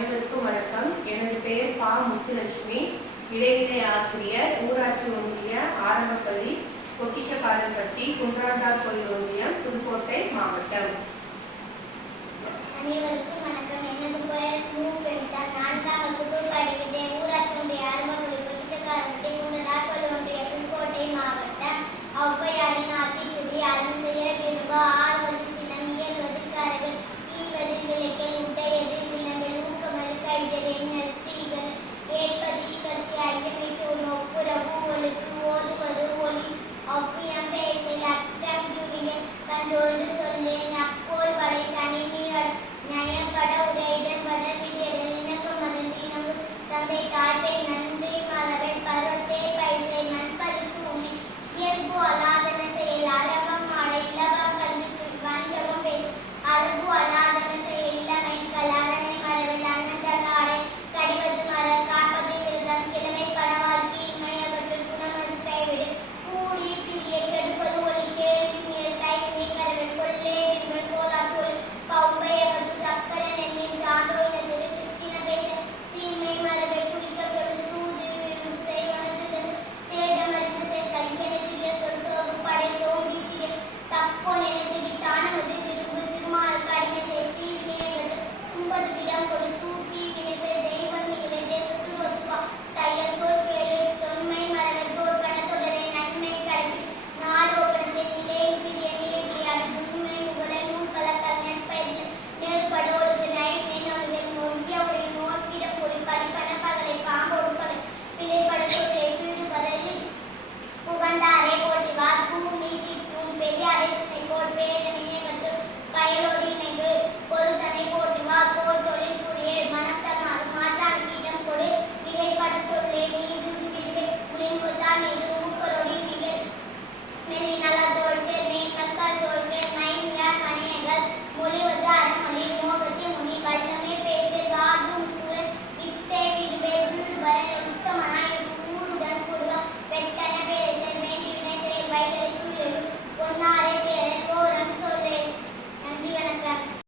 அனைவருக்கும் வணக்கம். எனது பெயர் பா. முத்துலட்சுமி. இடைநிலை ஆசிரியர் ஊராட்சி ஒன்றிய ஆரம்பப்பள்ளி பொக்கிஷக்காரன்பட்டி குன்றாண்டார் கோயில் ஒன்றியம் புதுக்கோட்டை மாவட்டம்.